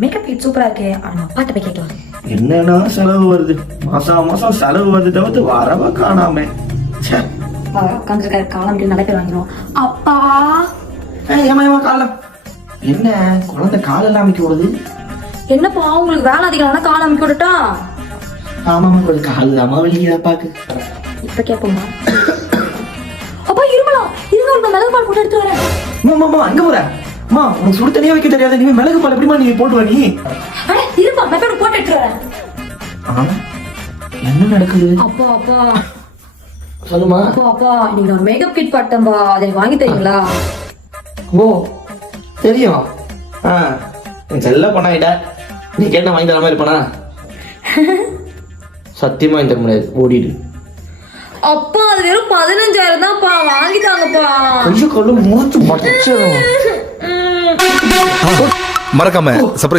Makeup kit சூப்பரா இருக்கே. ஆனா அப்பாட்ட போய் கேட்கலாம். என்னன்னா செலவு வருது, மாசம் செலவு வருது தவிர்த்து வரவ காணாம. உட்காந்துருக்காரு காலம் நிறைய பேர் வாங்கிடும். அப்பா ஏமா காலம் என்ன குழந்தை காலெல்லாம் அமைக்க விடுது? என்னப்பா உங்களுக்கு வேலை அதிகம் காலம் அமைக்க விட்டுட்டா? ஆமாமா கொஞ்சம் கால் அம்மா வெளியே பாக்கு. இப்ப கேட்போமா? அப்பா இருமலாம் இருங்க, ஒரு மிளகு பால் போட்டு எடுத்து வரேன். மாமா அங்க போற அம்மா, உனக்கு சுடு தனியா வைக்க தெரியாது, நீ மிளகு பால் எப்படிமா நீ போட்டு வா? நீ இருப்பா மெத்தோட போட்டு எடுத்து வரேன். என்ன நடக்குது? அப்பா அப்பா சொல்லுமா. அப்பா அப்பா நீங்க ஒரு மேக்கப் கிட் பார்த்தம்பா, அதை வாங்கி தரீங்களா? ஓ தெரியும். செல்ல பண்ணாயிட்ட, நீ கேட்ட வாங்கி தர மாதிரி இருப்பானா? சத்தியமா வாங்கி தர முடியாது, ஓடிடு. அப்பா அது வெறும் 15,000 தான்ப்பா, வாங்கி தாங்கப்பா. கொஞ்சம் கொள்ளு மூச்சு மறைச்சிடும். மறக்காம